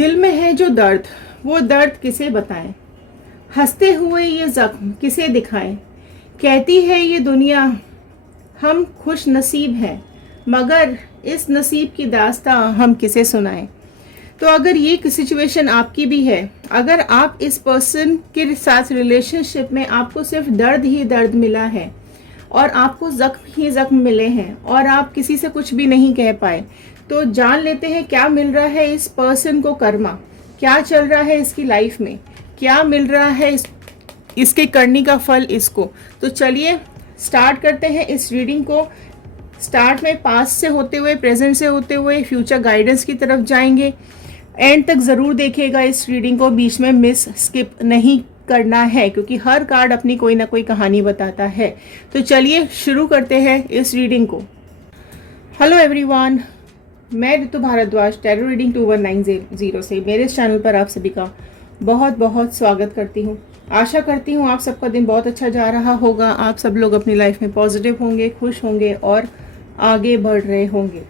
दिल में है जो दर्द, वो दर्द किसे बताएं। हंसते हुए ये जख्म किसे दिखाएं। कहती है ये दुनिया हम खुश नसीब हैं, मगर इस नसीब की दास्तां हम किसे सुनाएं। तो अगर ये सिचुएशन आपकी भी है, अगर आप इस पर्सन के साथ रिलेशनशिप में आपको सिर्फ दर्द ही दर्द मिला है और आपको जख्म ही जख्म मिले हैं और आप किसी से कुछ भी नहीं कह पाए, तो जान लेते हैं क्या मिल रहा है इस पर्सन को कर्मा, क्या चल रहा है इसकी लाइफ में, क्या मिल रहा है इसके करने का फल इसको। तो चलिए स्टार्ट करते हैं इस रीडिंग को। स्टार्ट में पास्ट से होते हुए, प्रेजेंट से होते हुए फ्यूचर गाइडेंस की तरफ जाएंगे। एंड तक ज़रूर देखिएगा इस रीडिंग को, बीच में मिस स्किप नहीं करना है क्योंकि हर कार्ड अपनी कोई ना कोई कहानी बताता है। तो चलिए शुरू करते हैं इस रीडिंग को। हेलो एवरीवन, मैं ऋतु भारद्वाज टैरो रीडिंग 2190 से मेरे इस चैनल पर आप सभी का बहुत बहुत स्वागत करती हूँ। आशा करती हूँ आप सबका दिन बहुत अच्छा जा रहा होगा, आप सब लोग अपनी लाइफ में पॉजिटिव होंगे, खुश होंगे और आगे बढ़ रहे होंगे।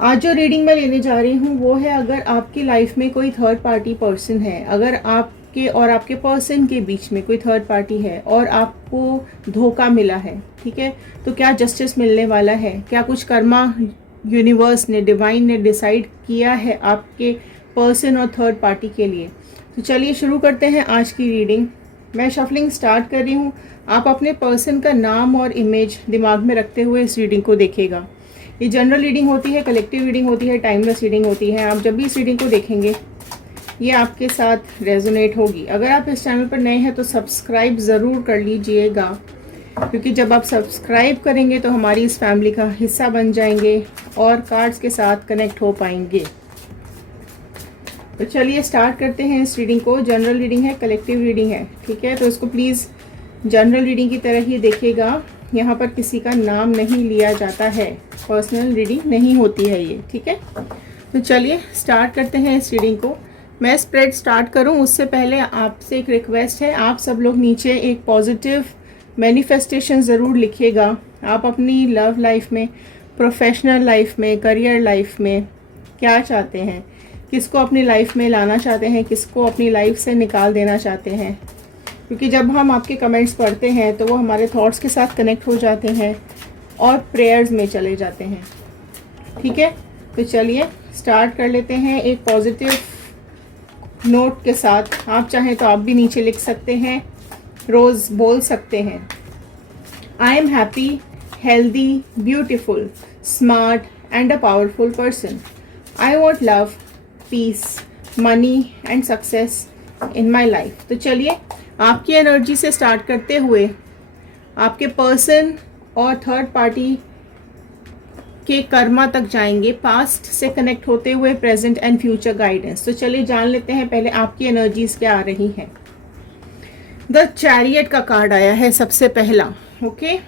आज जो रीडिंग मैं लेने जा रही हूँ वो है, अगर आपकी लाइफ में कोई थर्ड पार्टी पर्सन है, अगर आपके और आपके पर्सन के बीच में कोई थर्ड पार्टी है और आपको धोखा मिला है, ठीक है, तो क्या जस्टिस मिलने वाला है, क्या कुछ कर्मा यूनिवर्स ने, डिवाइन ने डिसाइड किया है आपके पर्सन और थर्ड पार्टी के लिए। तो चलिए शुरू करते हैं आज की रीडिंग। मैं शफलिंग स्टार्ट कर रही हूँ। आप अपने पर्सन का नाम और इमेज दिमाग में रखते हुए इस रीडिंग को देखिएगा। ये जनरल रीडिंग होती है, कलेक्टिव रीडिंग होती है, टाइमलेस रीडिंग होती है। आप जब भी इस रीडिंग को देखेंगे ये आपके साथ रेजोनेट होगी। अगर आप इस चैनल पर नए हैं तो सब्सक्राइब ज़रूर कर लीजिएगा, क्योंकि जब आप सब्सक्राइब करेंगे तो हमारी इस फैमिली का हिस्सा बन जाएंगे और कार्ड्स के साथ कनेक्ट हो पाएंगे। तो चलिए स्टार्ट करते हैं इस रीडिंग को। जनरल रीडिंग है, कलेक्टिव रीडिंग है, ठीक है, तो इसको प्लीज़ जनरल रीडिंग की तरह ही देखिएगा। यहाँ पर किसी का नाम नहीं लिया जाता है, पर्सनल रीडिंग नहीं होती है ये, ठीक है। तो चलिए स्टार्ट करते हैं इस रीडिंग को। मैं स्प्रेड स्टार्ट करूँ उससे पहले आपसे एक रिक्वेस्ट है, आप सब लोग नीचे एक पॉजिटिव मैनिफेस्टेशन ज़रूर लिखिएगा। आप अपनी लव लाइफ में, प्रोफेशनल लाइफ में, करियर लाइफ में क्या चाहते हैं, किसको अपनी लाइफ में लाना चाहते हैं, किसको अपनी लाइफ से निकाल देना चाहते हैं, क्योंकि जब हम आपके कमेंट्स पढ़ते हैं तो वो हमारे थॉट्स के साथ कनेक्ट हो जाते हैं और प्रेयर्स में चले जाते हैं, ठीक है। तो चलिए स्टार्ट कर लेते हैं एक पॉजिटिव नोट के साथ। आप चाहें तो आप भी नीचे लिख सकते हैं, रोज़ बोल सकते हैं, I am happy, healthy, beautiful, smart and a powerful person. I want love, peace, money and success in my life. तो चलिए आपकी एनर्जी से स्टार्ट करते हुए आपके पर्सन और थर्ड पार्टी के कर्मा तक जाएंगे, पास्ट से कनेक्ट होते हुए प्रेजेंट एंड फ्यूचर गाइडेंस। तो चलिए जान लेते हैं पहले आपकी एनर्जीज क्या आ रही हैं। द चैरियट का कार्ड आया है सबसे पहला, ओके।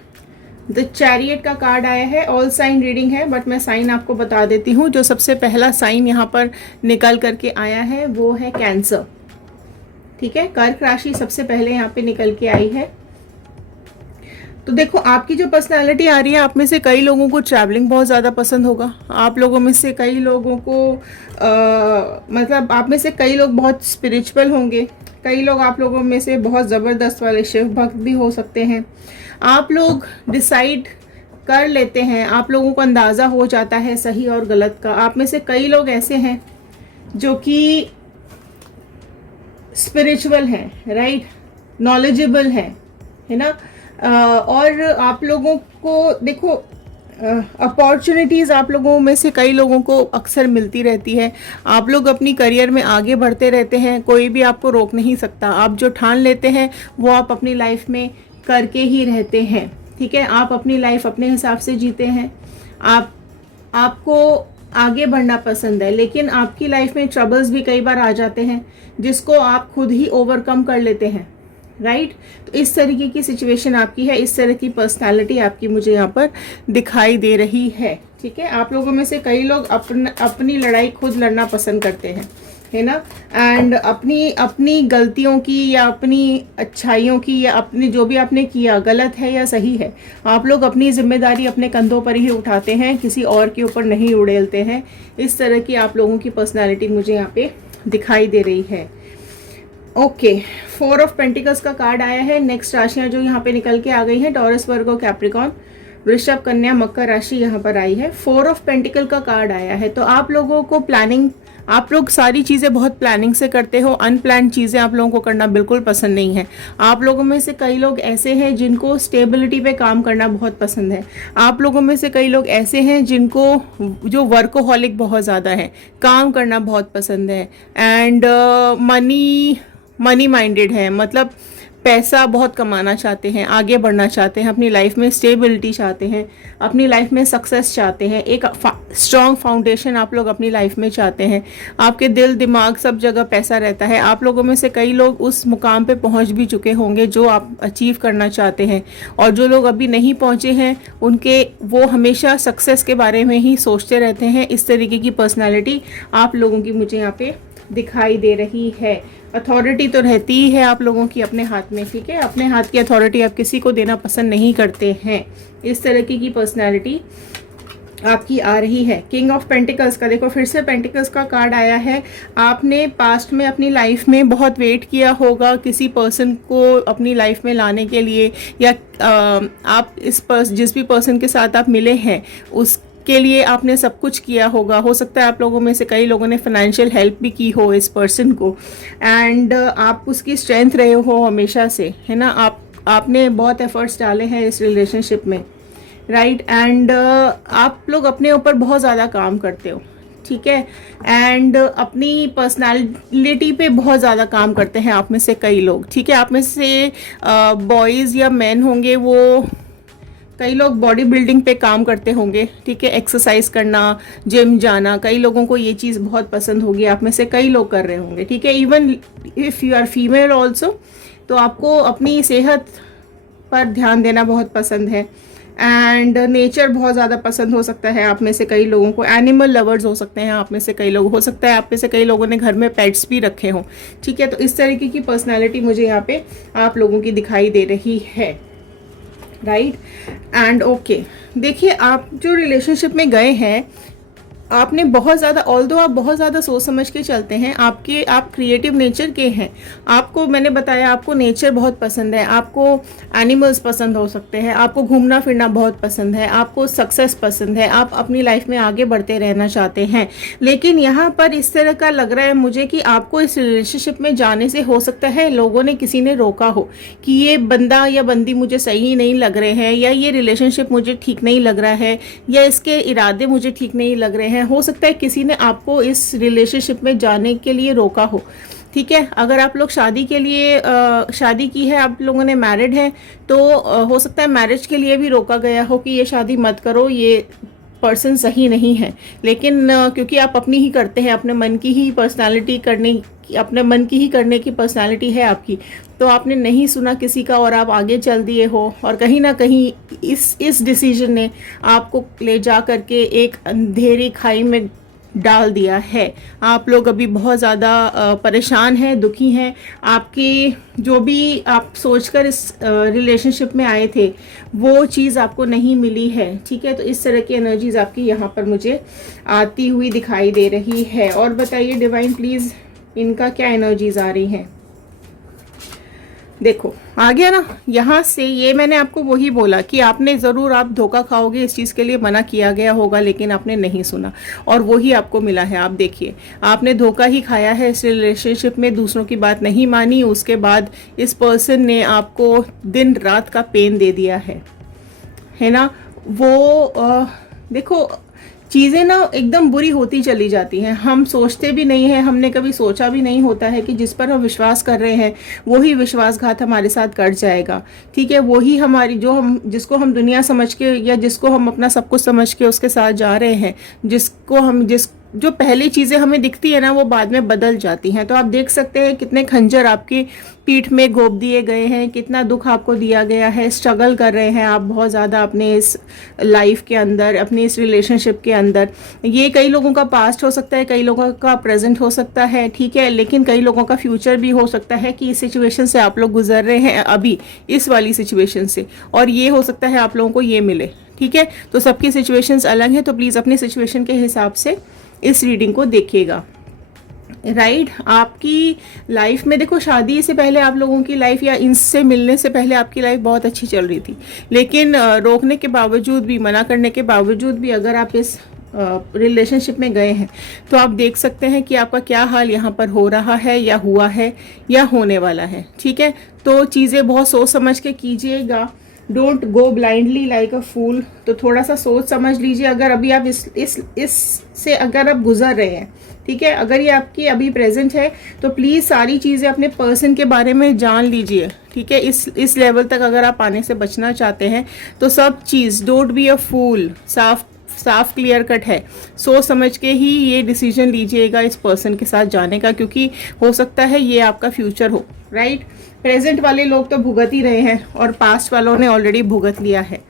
द चैरियट का कार्ड आया है। ऑल साइन रीडिंग है, बट मैं साइन आपको बता देती हूँ। जो सबसे पहला साइन यहाँ पर निकल करके आया है वो है कैंसर, ठीक है। कर्क राशि सबसे पहले यहाँ पे निकल के आई है। तो देखो आपकी जो पर्सनालिटी आ रही है, आप में से कई लोगों को ट्रैवलिंग बहुत ज़्यादा पसंद होगा। आप लोगों में से कई लोगों को मतलब आप में से कई लोग बहुत स्पिरिचुअल होंगे, कई लोग आप लोगों में से बहुत ज़बरदस्त वाले शिव भक्त भी हो सकते हैं। आप लोग डिसाइड कर लेते हैं, आप लोगों को अंदाज़ा हो जाता है सही और गलत का। आप में से कई लोग ऐसे हैं जो कि स्पिरिचुअल हैं, राइट, नॉलेजेबल है ना। और आप लोगों को देखो अपॉर्चुनिटीज़ आप लोगों में से कई लोगों को अक्सर मिलती रहती है। आप लोग अपनी करियर में आगे बढ़ते रहते हैं, कोई भी आपको रोक नहीं सकता। आप जो ठान लेते हैं वो आप अपनी लाइफ में करके ही रहते हैं, ठीक है। आप अपनी लाइफ अपने हिसाब से जीते हैं। आपको आगे बढ़ना पसंद है, लेकिन आपकी लाइफ में ट्रबल्स भी कई बार आ जाते हैं जिसको आप खुद ही ओवरकम कर लेते हैं, राइट। तो इस तरीके की सिचुएशन आपकी है, इस तरह की पर्सनालिटी आपकी मुझे यहाँ पर दिखाई दे रही है, ठीक है। आप लोगों में से कई लोग अपनी लड़ाई खुद लड़ना पसंद करते हैं, है ना। एंड अपनी अपनी गलतियों की या अपनी अच्छाइयों की या अपनी जो भी आपने किया गलत है या सही है, आप लोग अपनी जिम्मेदारी अपने कंधों पर ही उठाते हैं, किसी और के ऊपर नहीं उड़ेलते हैं। इस तरह की आप लोगों की पर्सनालिटी मुझे यहाँ पे दिखाई दे रही है। ओके, 4 ऑफ पेंटिकल्स का कार्ड आया है। नेक्स्ट राशियां जो यहाँ पे निकल के आ गई हैं, टॉरस, वर्गो, कैप्रिकॉर्न, वृषभ, कन्या, मकर राशि यहाँ पर आई है। 4 ऑफ पेंटिकल का कार्ड आया है। तो आप लोगों को प्लानिंग, आप लोग सारी चीज़ें बहुत प्लानिंग से करते हो, अनप्लान्ड चीज़ें आप लोगों को करना बिल्कुल पसंद नहीं है। आप लोगों में से कई लोग ऐसे हैं जिनको स्टेबिलिटी पे काम करना बहुत पसंद है। आप लोगों में से कई लोग ऐसे हैं जिनको जो वर्कोहॉलिक बहुत ज़्यादा है, काम करना बहुत पसंद है। एंड मनी माइंडेड है, मतलब पैसा बहुत कमाना चाहते हैं, आगे बढ़ना चाहते हैं, अपनी लाइफ में स्टेबिलिटी चाहते हैं, अपनी लाइफ में सक्सेस चाहते हैं, एक स्ट्रॉन्ग फाउंडेशन आप लोग अपनी लाइफ में चाहते हैं। आपके दिल दिमाग सब जगह पैसा रहता है। आप लोगों में से कई लोग उस मुकाम पे पहुंच भी चुके होंगे जो आप अचीव करना चाहते हैं, और जो लोग अभी नहीं पहुंचे हैं उनके वो हमेशा सक्सेस के बारे में ही सोचते रहते हैं। इस तरीके की पर्सनैलिटी आप लोगों की मुझे यहाँ पे दिखाई दे रही है। अथॉरिटी तो रहती ही है आप लोगों की अपने हाथ में, ठीक है। अपने हाथ की अथॉरिटी आप किसी को देना पसंद नहीं करते हैं। इस तरह की पर्सनैलिटी आपकी आ रही है। किंग ऑफ पेंटिकल्स का देखो, फिर से पेंटिकल्स का कार्ड आया है। आपने पास्ट में अपनी लाइफ में बहुत वेट किया होगा किसी पर्सन को अपनी लाइफ में लाने के लिए, या आप जिस भी पर्सन के साथ आप मिले हैं उस के लिए आपने सब कुछ किया होगा। हो सकता है आप लोगों में से कई लोगों ने फाइनेंशियल हेल्प भी की हो इस पर्सन को, एंड आप उसकी स्ट्रेंथ रहे हो हमेशा से, है ना। आपने बहुत एफर्ट्स डाले हैं इस रिलेशनशिप में, राइट। एंड आप लोग अपने ऊपर बहुत ज़्यादा काम करते हो, ठीक है। एंड अपनी पर्सनालिटी पे बहुत ज़्यादा काम करते हैं आप में से कई लोग, ठीक है। आप में से बॉयज़ या मैन होंगे, वो कई लोग बॉडी बिल्डिंग पे काम करते होंगे, ठीक है। एक्सरसाइज करना, जिम जाना, कई लोगों को ये चीज़ बहुत पसंद होगी। आप में से कई लोग कर रहे होंगे, ठीक है। Even if you are female also, तो आपको अपनी सेहत पर ध्यान देना बहुत पसंद है। एंड नेचर बहुत ज़्यादा पसंद हो सकता है आप में से कई लोगों को। एनिमल लवर्स हो सकते हैं आप में से कई लोग, हो सकता है आप में से कई लोगों ने घर में पेट्स भी रखे हों, ठीक है। तो इस तरीके की पर्सनैलिटी मुझे यहाँ पे आप लोगों की दिखाई दे रही है, राइट। एंड ओके, देखिए आप जो रिलेशनशिप में गए हैं, आपने बहुत ज़्यादा, ऑल्दो आप बहुत ज़्यादा सोच समझ के चलते हैं, आप क्रिएटिव नेचर के हैं। आपको मैंने बताया आपको नेचर बहुत पसंद है, आपको एनिमल्स पसंद हो सकते हैं, आपको घूमना फिरना बहुत पसंद है, आपको सक्सेस पसंद है, आप अपनी लाइफ में आगे बढ़ते रहना चाहते हैं। लेकिन यहाँ पर इस तरह का लग रहा है मुझे कि आपको इस रिलेशनशिप में जाने से हो सकता है लोगों ने, किसी ने रोका हो कि ये बंदा या बंदी मुझे सही नहीं लग रहे हैं, या ये रिलेशनशिप मुझे ठीक नहीं लग रहा है, या इसके इरादे मुझे ठीक नहीं लग रहे हैं। हो सकता है किसी ने आपको इस रिलेशनशिप में जाने के लिए रोका हो, ठीक है। अगर आप लोग शादी के लिए शादी की है, आप लोगों ने मैरिड है, तो हो सकता है मैरिज के लिए भी रोका गया हो कि ये शादी मत करो, ये पर्सन सही नहीं है। लेकिन क्योंकि आप अपनी ही करते हैं, अपने मन की ही पर्सनालिटी अपने मन की ही करने की पर्सनालिटी है आपकी, तो आपने नहीं सुना किसी का और आप आगे चल दिए हो, और कहीं ना कहीं इस डिसीजन ने आपको ले जा करके एक अंधेरी खाई में डाल दिया है। आप लोग अभी बहुत ज़्यादा परेशान हैं, दुखी हैं। आपकी जो भी आप सोचकर इस रिलेशनशिप में आए थे वो चीज़ आपको नहीं मिली है, ठीक है। तो इस तरह की एनर्जीज आपकी यहाँ पर मुझे आती हुई दिखाई दे रही है। और बताइए डिवाइन प्लीज़, इनका क्या एनर्जीज आ रही हैं। देखो आ गया ना यहाँ से, ये मैंने आपको वही बोला कि आपने ज़रूर, आप धोखा खाओगे, इस चीज़ के लिए मना किया गया होगा लेकिन आपने नहीं सुना, और वही आपको मिला है। आप देखिए, आपने धोखा ही खाया है इस रिलेशनशिप में, दूसरों की बात नहीं मानी, उसके बाद इस पर्सन ने आपको दिन रात का पेन दे दिया है ना। वो देखो चीज़ें ना एकदम बुरी होती चली जाती हैं, हम सोचते भी नहीं हैं, हमने कभी सोचा भी नहीं होता है कि जिस पर हम विश्वास कर रहे हैं वही विश्वासघात हमारे साथ कर जाएगा, ठीक है। वही हमारी जिसको हम दुनिया समझ के, या जिसको हम अपना सब कुछ समझ के उसके साथ जा रहे हैं, जो पहली चीज़ें हमें दिखती है ना वो बाद में बदल जाती हैं। तो आप देख सकते हैं कितने खंजर आपकी पीठ में घोंप दिए गए हैं, कितना दुख आपको दिया गया है, स्ट्रगल कर रहे हैं आप बहुत ज़्यादा अपने इस लाइफ के अंदर, अपनी इस रिलेशनशिप के अंदर। ये कई लोगों का पास्ट हो सकता है, कई लोगों का प्रेजेंट हो सकता है, ठीक है, लेकिन कई लोगों का फ्यूचर भी हो सकता है कि इस सिचुएशन से आप लोग गुजर रहे हैं अभी, इस वाली सिचुएशन से, और ये हो सकता है आप लोगों को ये मिले, ठीक है। तो सबकी सिचुएशंस अलग है, तो प्लीज़ अपनी सिचुएशन के हिसाब से इस रीडिंग को देखिएगा। राइट, आपकी लाइफ में देखो, शादी से पहले आप लोगों की लाइफ या इनसे मिलने से पहले आपकी लाइफ बहुत अच्छी चल रही थी, लेकिन रोकने के बावजूद भी, मना करने के बावजूद भी अगर आप इस रिलेशनशिप में गए हैं तो आप देख सकते हैं कि आपका क्या हाल यहाँ पर हो रहा है या हुआ है या होने वाला है, ठीक है। तो चीज़ें बहुत सोच समझ के कीजिएगा, don't go blindly like a fool. तो थोड़ा सा सोच समझ लीजिए, अगर अभी आप इस से अगर आप गुजर रहे हैं, ठीक है, अगर ये आपकी अभी प्रेजेंट है तो प्लीज़ सारी चीज़ें अपने पर्सन के बारे में जान लीजिए, ठीक है। इस लेवल तक अगर आप आने से बचना चाहते हैं तो सब चीज़, डोंट बी अ फूल, साफ क्लियर कट है, सोच समझ के ही ये डिसीजन लीजिएगा इस पर्सन के साथ जाने का, क्योंकि हो सकता है ये आपका फ्यूचर हो। राइट, प्रेजेंट वाले लोग तो भुगत ही रहे हैं और पास्ट वालों ने ऑलरेडी भुगत लिया है।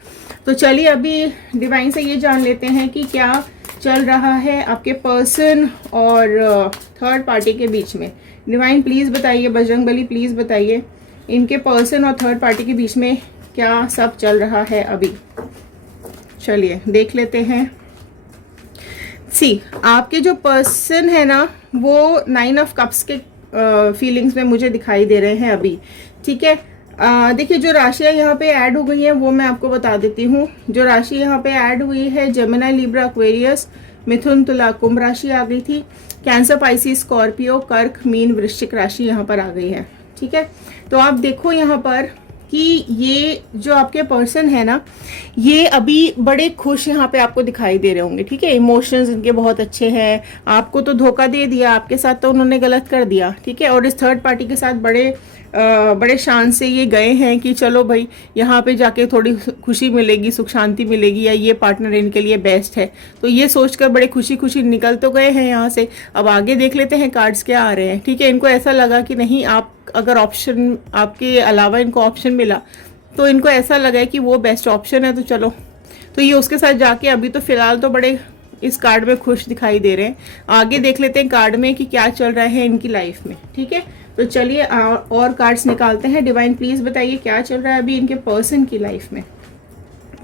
तो चलिए अभी डिवाइन से ये जान लेते हैं कि क्या चल रहा है आपके पर्सन और थर्ड पार्टी के बीच में। डिवाइन प्लीज़ बताइए, बजरंगबली प्लीज़ बताइए, इनके पर्सन और थर्ड पार्टी के बीच में क्या सब चल रहा है अभी। चलिए देख लेते हैं। आपके जो पर्सन है ना वो 9 ऑफ कप्स के फीलिंग्स में मुझे दिखाई दे रहे हैं अभी, ठीक है। देखिए जो राशियाँ यहाँ पे ऐड हो गई हैं वो मैं आपको बता देती हूँ। जो राशि यहाँ पे ऐड हुई है, जेमिनी, लिब्रा, एक्वेरियस, मिथुन, तुला, कुंभ राशि आ गई थी। कैंसर, पाइसिस, स्कॉर्पियो, कर्क, मीन, वृश्चिक राशि यहाँ पर आ गई है, ठीक है। तो आप देखो यहाँ पर कि ये जो आपके पर्सन है ना, ये अभी बड़े खुश यहाँ पे आपको दिखाई दे रहे होंगे, ठीक है। इमोशंस इनके बहुत अच्छे हैं, आपको तो धोखा दे दिया, आपके साथ तो उन्होंने गलत कर दिया, ठीक है। और इस थर्ड पार्टी के साथ बड़े शान से ये गए हैं कि चलो भाई यहाँ पे जाके थोड़ी खुशी मिलेगी, सुख शांति मिलेगी, या ये पार्टनर इनके लिए बेस्ट है। तो ये सोचकर बड़े खुशी खुशी निकल तो गए हैं यहाँ से। अब आगे देख लेते हैं कार्ड्स क्या आ रहे हैं, ठीक है। इनको ऐसा लगा कि नहीं, आप अगर ऑप्शन, आपके अलावा इनको ऑप्शन मिला तो इनको ऐसा लगा है कि वो बेस्ट ऑप्शन है, तो चलो, तो ये उसके साथ जाके अभी तो फिलहाल तो बड़े इस कार्ड में खुश दिखाई दे रहे हैं। आगे देख लेते हैं कार्ड में कि क्या चल रहा है इनकी लाइफ में, ठीक है। तो चलिए और कार्ड्स निकालते हैं। डिवाइन प्लीज बताइए क्या चल रहा है अभी इनके पर्सन की लाइफ में।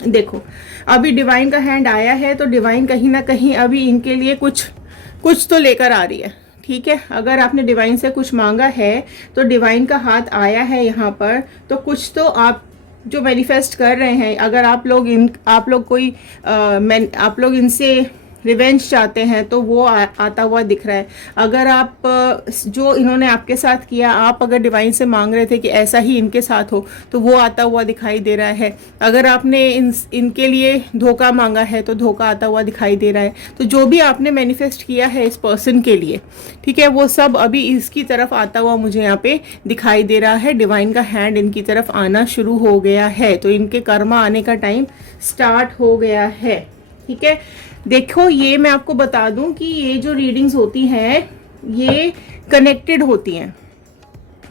देखो अभी डिवाइन का हैंड आया है, तो डिवाइन कहीं ना कहीं अभी इनके लिए कुछ तो लेकर आ रही है, ठीक है। अगर आपने डिवाइन से कुछ मांगा है तो डिवाइन का हाथ आया है यहाँ पर, तो कुछ तो आप जो मैनिफेस्ट कर रहे हैं, अगर आप लोग इनसे रिवेंज चाहते हैं तो वो आता हुआ दिख रहा है। अगर आप जो इन्होंने आपके साथ किया, आप अगर डिवाइन से मांग रहे थे कि ऐसा ही इनके साथ हो, तो वो आता हुआ दिखाई दे रहा है। अगर आपने इनके लिए धोखा मांगा है तो धोखा आता हुआ दिखाई दे रहा है। तो जो भी आपने मैनिफेस्ट किया है इस पर्सन के लिए, ठीक है, वो सब अभी इसकी तरफ आता हुआ मुझे यहाँ पे दिखाई दे रहा है। डिवाइन का हैंड इनकी तरफ आना शुरू हो गया है, तो इनके कर्मा आने का टाइम स्टार्ट हो गया है, ठीक है। देखो ये मैं आपको बता दूं कि ये जो रीडिंग्स होती हैं ये कनेक्टेड होती हैं,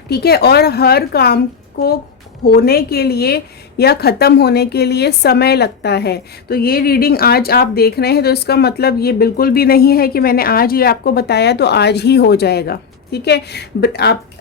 ठीक है, और हर काम को होने के लिए या ख़त्म होने के लिए समय लगता है। तो ये रीडिंग आज आप देख रहे हैं तो इसका मतलब ये बिल्कुल भी नहीं है कि मैंने आज ये आपको बताया तो आज ही हो जाएगा, ठीक है।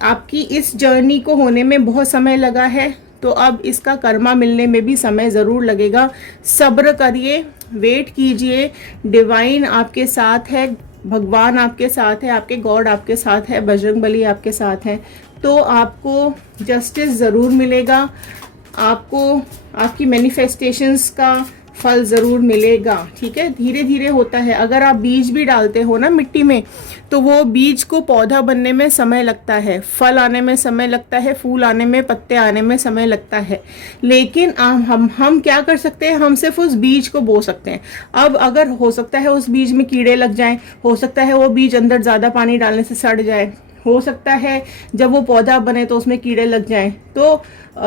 आपकी इस जर्नी को होने में बहुत समय लगा है, तो अब इसका कर्मा मिलने में भी समय ज़रूर लगेगा। सब्र करिए, वेट कीजिए। डिवाइन आपके साथ है, भगवान आपके साथ है, आपके गॉड आपके साथ है, बजरंगबली आपके साथ है, तो आपको जस्टिस ज़रूर मिलेगा। आपको आपकी मैनिफेस्टेशंस का फल ज़रूर मिलेगा, ठीक है। धीरे धीरे होता है। अगर आप बीज भी डालते हो ना मिट्टी में, तो वो बीज को पौधा बनने में समय लगता है, फल आने में समय लगता है, फूल आने में, पत्ते आने में समय लगता है। लेकिन हम क्या कर सकते हैं, हम सिर्फ उस बीज को बो सकते हैं। अब अगर हो सकता है उस बीज में कीड़े लग जाएं, हो सकता है वो बीज अंदर ज़्यादा पानी डालने से सड़ जाए, हो सकता है जब वो पौधा बने तो उसमें कीड़े लग जाएं, तो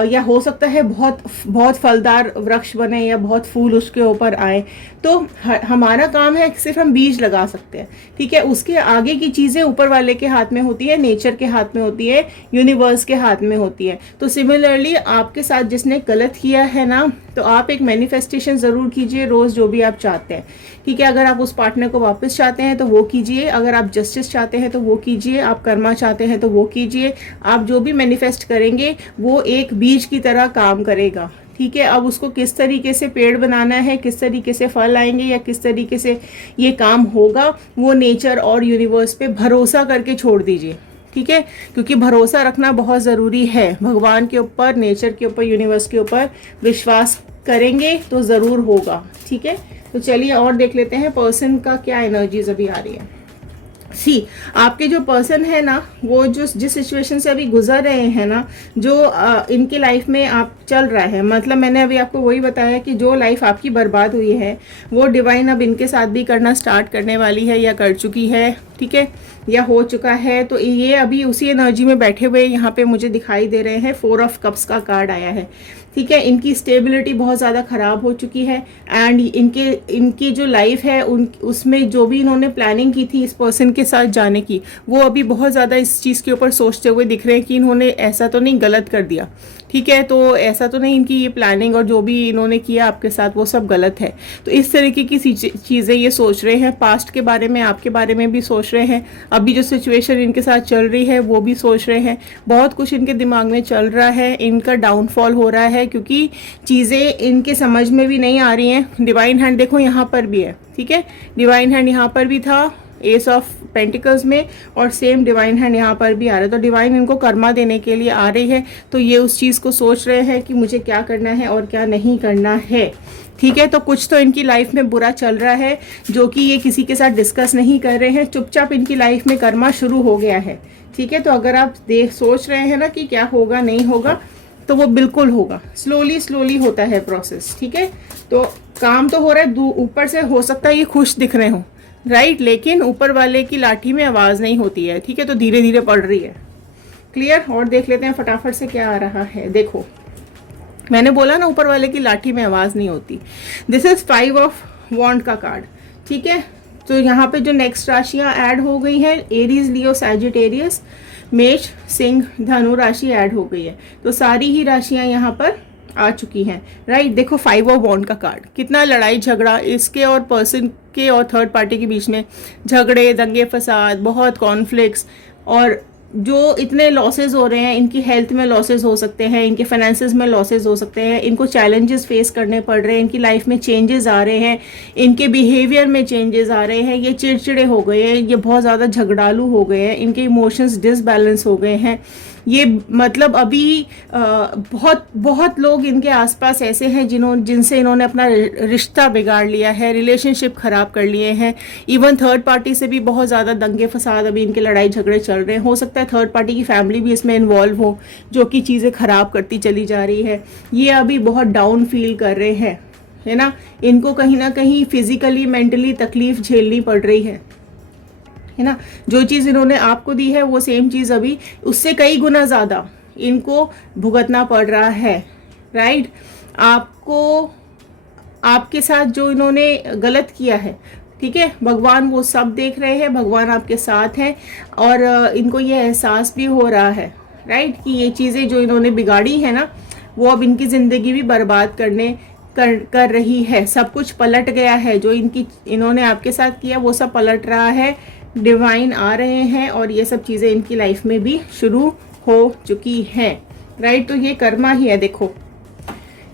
या हो सकता है बहुत बहुत फलदार वृक्ष बने या बहुत फूल उसके ऊपर आए। तो हमारा काम है सिर्फ हम बीज लगा सकते हैं, ठीक है। उसके आगे की चीज़ें ऊपर वाले के हाथ में होती है, नेचर के हाथ में होती है, यूनिवर्स के हाथ में होती है। तो सिमिलरली आपके साथ जिसने गलत किया है ना, तो आप एक मैनिफेस्टेशन ज़रूर कीजिए रोज़ जो भी आप चाहते हैं, ठीक है। अगर आप उस पार्टनर को वापस चाहते हैं तो वो कीजिए, अगर आप जस्टिस चाहते हैं तो वो कीजिए, आप कर्मा चाहते हैं तो वो कीजिए। आप जो भी मैनिफेस्ट करेंगे वो एक बीज की तरह काम करेगा, ठीक है। अब उसको किस तरीके से पेड़ बनाना है, किस तरीके से फल आएंगे या किस तरीके से ये काम होगा, वो नेचर और यूनिवर्स पे भरोसा करके छोड़ दीजिए, ठीक है। क्योंकि भरोसा रखना बहुत ज़रूरी है, भगवान के ऊपर, नेचर के ऊपर, यूनिवर्स के ऊपर विश्वास करेंगे तो ज़रूर होगा, ठीक है। तो चलिए और देख लेते हैं पर्सन का क्या एनर्जीज अभी आ रही है। आपके जो पर्सन है ना, वो जो जिस सिचुएशन से अभी गुजर रहे हैं ना, जो इनके लाइफ में आप चल रहा है, मतलब मैंने अभी आपको वही बताया कि जो लाइफ आपकी बर्बाद हुई है वो डिवाइन अब इनके साथ भी करना स्टार्ट करने वाली है या कर चुकी है, ठीक है, या हो चुका है। तो ये अभी उसी एनर्जी में बैठे हुए यहाँ पे मुझे दिखाई दे रहे हैं। 4 ऑफ कप्स का कार्ड आया है, ठीक है। इनकी स्टेबिलिटी बहुत ज़्यादा ख़राब हो चुकी है एंड इनकी जो लाइफ है उसमें जो भी इन्होंने प्लानिंग की थी इस पर्सन के साथ जाने की, वो अभी बहुत ज़्यादा इस चीज़ के ऊपर सोचते हुए दिख रहे हैं कि इन्होंने ऐसा तो नहीं गलत कर दिया, ठीक है। तो ऐसा तो नहीं इनकी ये प्लानिंग और जो भी इन्होंने किया आपके साथ वो सब गलत है। तो इस तरीके की चीज़ें ये सोच रहे हैं, पास्ट के बारे में, आपके बारे में भी सोच रहे हैं, अभी जो सिचुएशन इनके साथ चल रही है वो भी सोच रहे हैं। बहुत कुछ इनके दिमाग में चल रहा है, इनका डाउनफॉल हो रहा है क्योंकि चीज़ें इनके समझ में भी नहीं आ रही हैं। डिवाइन हैंड देखो यहाँ पर भी है, ठीक है, डिवाइन हैंड यहाँ पर भी था एस ऑफ पेंटिकल्स में, और सेम डिवाइन हैंड यहाँ पर भी आ रहा है। तो डिवाइन इनको कर्मा देने के लिए आ रही है। तो ये उस चीज़ को सोच रहे हैं कि मुझे क्या करना है और क्या नहीं करना है, ठीक है। तो कुछ तो इनकी लाइफ में बुरा चल रहा है जो कि ये किसी के साथ डिस्कस नहीं कर रहे हैं, चुपचाप इनकी लाइफ में कर्मा शुरू हो गया है, ठीक है। तो अगर आप सोच रहे हैं ना कि क्या होगा नहीं होगा, तो वो बिल्कुल होगा, स्लोली होता है प्रोसेस, ठीक है। तो काम तो हो रहा है, ऊपर से हो सकता है ये खुश दिख रहे हो, राइट, लेकिन ऊपर वाले की लाठी में आवाज़ नहीं होती है, ठीक है। तो धीरे धीरे पड़ रही है, क्लियर। और देख लेते हैं फटाफट से क्या आ रहा है। देखो मैंने बोला ना ऊपर वाले की लाठी में आवाज़ नहीं होती। दिस इज 5 ऑफ वॉन्ड का कार्ड, ठीक है। तो यहाँ पे जो नेक्स्ट राशियाँ ऐड हो गई हैं, एरीज, लियो, सैजिटेरियस, मेष, सिंह, धनु राशि ऐड हो गई है। तो सारी ही राशियाँ यहाँ पर आ चुकी हैं, राइट। देखो 5 ऑफ वॉन्ड का कार्ड, कितना लड़ाई झगड़ा इसके और पर्सन के और थर्ड पार्टी के बीच में, झगड़े, दंगे फसाद, बहुत कॉन्फ्लिक्ट्स, और जो इतने लॉसेस हो रहे हैं, इनकी हेल्थ में लॉसेस हो सकते हैं, इनके फाइनेंसेस में लॉसेस हो सकते हैं, इनको चैलेंजेस फेस करने पड़ रहे हैं, इनकी लाइफ में चेंजेस आ रहे हैं, इनके बिहेवियर में चेंजेस आ रहे हैं, ये चिड़चिड़े हो गए हैं, ये बहुत ज़्यादा झगड़ालू हो गए हैं, इनके इमोशंस डिसबैलेंस हो गए हैं। ये मतलब अभी बहुत बहुत लोग इनके आसपास ऐसे हैं जिनसे इन्होंने अपना रिश्ता बिगाड़ लिया है, रिलेशनशिप ख़राब कर लिए हैं। इवन थर्ड पार्टी से भी बहुत ज़्यादा दंगे फसाद अभी इनके लड़ाई झगड़े चल रहे हैं। हो सकता है थर्ड पार्टी की फैमिली भी इसमें इन्वॉल्व हो, जो कि चीज़ें ख़राब करती चली जा रही है। ये अभी बहुत डाउन फील कर रहे हैं, है ना। इनको कहीं ना कहीं फिजिकली मेंटली तकलीफ झेलनी पड़ रही है ना। जो चीज़ इन्होंने आपको दी है वो सेम चीज़ अभी उससे कई गुना ज़्यादा इनको भुगतना पड़ रहा है, राइट। आपको आपके साथ जो इन्होंने गलत किया है, ठीक है, भगवान वो सब देख रहे हैं, भगवान आपके साथ हैं, और इनको ये एहसास भी हो रहा है, राइट, कि ये चीज़ें जो इन्होंने बिगाड़ी है ना, वो अब इनकी ज़िंदगी भी बर्बाद कर रही है। सब कुछ पलट गया है, जो इन्होंने आपके साथ किया वो सब पलट रहा है। डिवाइन आ रहे हैं और ये सब चीज़ें इनकी लाइफ में भी शुरू हो चुकी हैं, राइट। तो ये कर्मा ही है, देखो,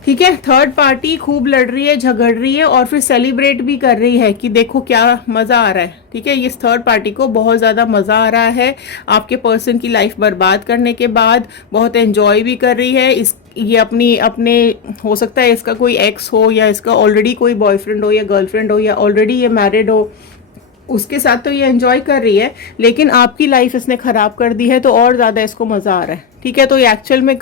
ठीक है। थर्ड पार्टी खूब लड़ रही है, झगड़ रही है, और फिर सेलिब्रेट भी कर रही है कि देखो क्या मज़ा आ रहा है, ठीक है। इस थर्ड पार्टी को बहुत ज़्यादा मज़ा आ रहा है आपके पर्सन की लाइफ बर्बाद करने के बाद, बहुत एंजॉय भी कर रही है। ये अपने हो सकता है इसका कोई एक्स हो, या इसका ऑलरेडी कोई बॉयफ्रेंड हो या गर्लफ्रेंड हो, या ऑलरेडी ये मैरिड हो, उसके साथ तो ये एंजॉय कर रही है, लेकिन आपकी लाइफ इसने ख़राब कर दी है तो और ज़्यादा इसको मज़ा आ रहा है, ठीक है। तो ये एक्चुअल में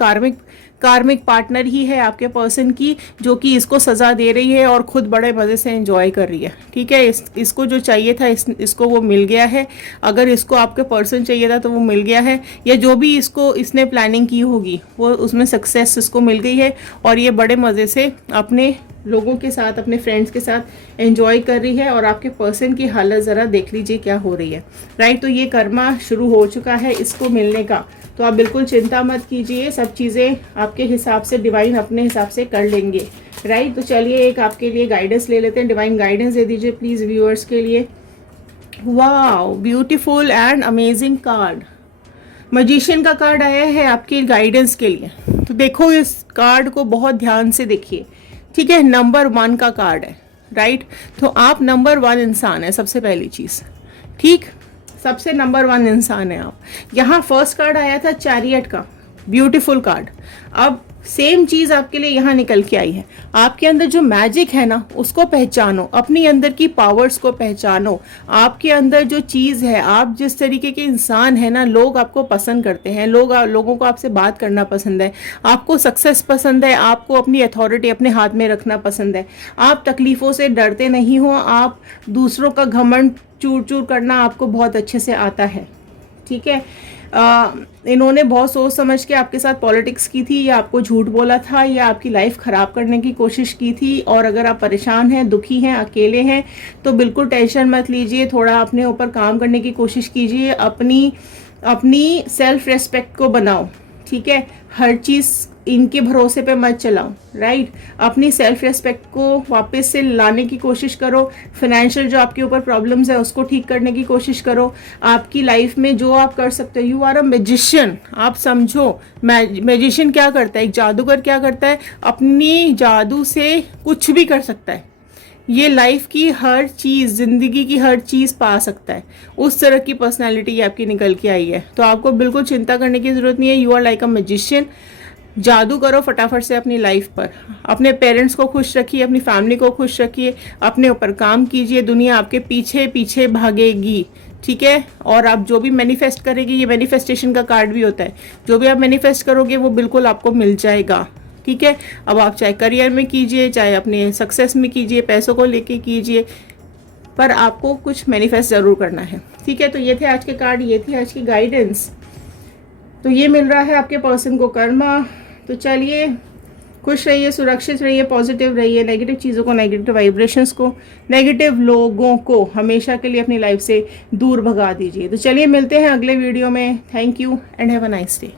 कार्मिक पार्टनर ही है आपके पर्सन की, जो कि इसको सज़ा दे रही है और खुद बड़े मज़े से एंजॉय कर रही है। ठीक है, इसको जो चाहिए था इसको वो मिल गया है। अगर इसको आपके पर्सन चाहिए था तो वो मिल गया है, या जो भी इसने प्लानिंग की होगी वो उसमें सक्सेस इसको मिल गई है और ये बड़े मज़े से अपने लोगों के साथ, अपने फ्रेंड्स के साथ एंजॉय कर रही है। और आपके पर्सन की हालत ज़रा देख लीजिए क्या हो रही है। राइट, तो ये कर्मा शुरू हो चुका है इसको मिलने का, तो आप बिल्कुल चिंता मत कीजिए, सब चीज़ें आपके हिसाब से डिवाइन अपने हिसाब से कर लेंगे। राइट, तो चलिए एक आपके लिए गाइडेंस ले लेते हैं। डिवाइन गाइडेंस दे दीजिए प्लीज़ व्यूअर्स के लिए। Wow, beautiful and amazing card, magician का कार्ड आया है आपके गाइडेंस के लिए। तो देखो इस कार्ड को बहुत ध्यान से देखिए। ठीक है, नंबर 1 का कार्ड है। राइट, तो आप नंबर 1 इंसान है, सबसे पहली चीज़। ठीक, सबसे नंबर 1 इंसान है आप। यहाँ फर्स्ट कार्ड आया था चैरियट का, ब्यूटीफुल कार्ड। अब सेम चीज़ आपके लिए यहाँ निकल के आई है। आपके अंदर जो मैजिक है ना उसको पहचानो, अपनी अंदर की पावर्स को पहचानो। आपके अंदर जो चीज़ है, आप जिस तरीके के इंसान है ना, लोग आपको पसंद करते हैं, लोगों को आपसे बात करना पसंद है, आपको सक्सेस पसंद है, आपको अपनी अथॉरिटी अपने हाथ में रखना पसंद है, आप तकलीफ़ों से डरते नहीं हो, आप दूसरों का घमंड चूर चूर करना आपको बहुत अच्छे से आता है। ठीक है, इन्होंने बहुत सोच समझ के आपके साथ पॉलिटिक्स की थी, या आपको झूठ बोला था, या आपकी लाइफ ख़राब करने की कोशिश की थी। और अगर आप परेशान हैं, दुखी हैं, अकेले हैं, तो बिल्कुल टेंशन मत लीजिए, थोड़ा अपने ऊपर काम करने की कोशिश कीजिए, अपनी सेल्फ रेस्पेक्ट को बनाओ। ठीक है, हर चीज़ इनके भरोसे पे मत चलाओ। राइट, अपनी सेल्फ रेस्पेक्ट को वापस से लाने की कोशिश करो। फाइनेंशियल जो आपके ऊपर प्रॉब्लम्स है उसको ठीक करने की कोशिश करो। आपकी लाइफ में जो आप कर सकते हो, यू आर अ मैजिशियन। आप समझो मैजिशियन क्या करता है, एक जादूगर क्या करता है, अपनी जादू से कुछ भी कर सकता है। ये लाइफ की हर चीज़, ज़िंदगी की हर चीज़ पा सकता है। उस तरह की पर्सनैलिटी आपकी निकल के आई है, तो आपको बिल्कुल चिंता करने की ज़रूरत नहीं है। You are like a magician. जादू करो फटाफट से अपनी लाइफ पर। अपने पेरेंट्स को खुश रखिए, अपनी फैमिली को खुश रखिए, अपने ऊपर काम कीजिए, दुनिया आपके पीछे पीछे भागेगी। ठीक है, और आप जो भी मैनिफेस्ट करेंगे, ये मैनिफेस्टेशन का कार्ड भी होता है, जो भी आप मैनिफेस्ट करोगे वो बिल्कुल आपको मिल जाएगा। ठीक है, अब आप चाहे करियर में कीजिए, चाहे अपने सक्सेस में कीजिए, पैसों को लेके कीजिए, पर आपको कुछ मैनिफेस्ट ज़रूर करना है। ठीक है, तो ये थे आज के कार्ड, ये थी आज की गाइडेंस। तो ये मिल रहा है आपके पर्सन को कर्मा। तो चलिए, खुश रहिए, सुरक्षित रहिए, पॉजिटिव रहिए, नेगेटिव चीज़ों को, नेगेटिव वाइब्रेशंस को, नेगेटिव लोगों को हमेशा के लिए अपनी लाइफ से दूर भगा दीजिए। तो चलिए मिलते हैं अगले वीडियो में। Thank you and have a nice day.